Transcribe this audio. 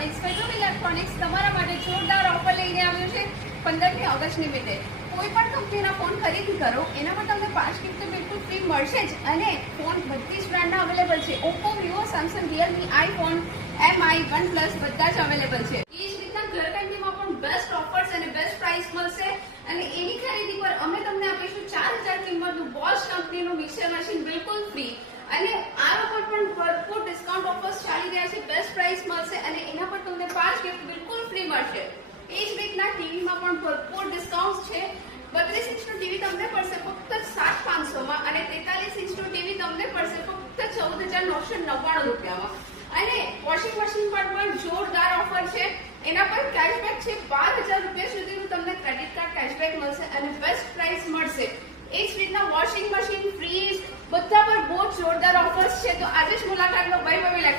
Electronics ફેટોમ electronics તમારા માટે જોરદાર ઓફર લઈને આવ્યું છે 15મી ઓગસ્ટ નિમિત્તે. કોઈ પણ કંપનીના ફોન ખરીદી કરો એના પર તમને 5 ગિફ્ટ તો બિલકુલ ફ્રી મળશે જ. અને ફોન બધી જ બ્રાન્ડના અવેલેબલ છે. Oppo, Vivo, Samsung, Realme, iPhone, MI, OnePlus બધા જ અવેલેબલ છે. એ જ રીતના ઘરઘંટીમાં પણ બેસ્ટ ઓફર્સ અને બેસ્ટ પ્રાઇસ મળશે. અને એની ખરીદી પર અમે તમને આપીશું 4000 કિંમતનું બોશ કંપનીનું મિક્સર મશીન બિલકુલ ફ્રી. અને આ પર પણ ભરપૂર ડિસ્કાઉન્ટ ઓફર્સ ચાલી રહ્યા છે. બેસ્ટ પ્રાઇસ મળશે અને એના પર તમને 5 ગિફ્ટ બિલકુલ ફ્રી મળશે. એ જ રીતના ટીવીમાં પણ ભરપૂર ડિસ્કાઉન્ટ છે. 32 ઇંચનું ટીવી તમને પડશે ફક્ત 7500માં અને 43 ઇંચનું ટીવી તમને પડશે ફક્ત 14999 રૂપિયામાં. અને વોશિંગ મશીન પર પણ જોરદાર ઓફર છે. એના પર કેશબેક છે 12000 રૂપિયા સુધીનું તમને ક્રેડિટ કાર્ડ કેશબેક મળશે અને બેસ્ટ પ્રાઇસ મળશે. એ જ રીતના વોશિંગ મશીન, ફ્રીજ બધા પર બહુ જોરદાર ઓફર્સ છે. તો આજે જ મુલાકાત લો વૈભવ ઇલેક્ટ્રોનિક્સ.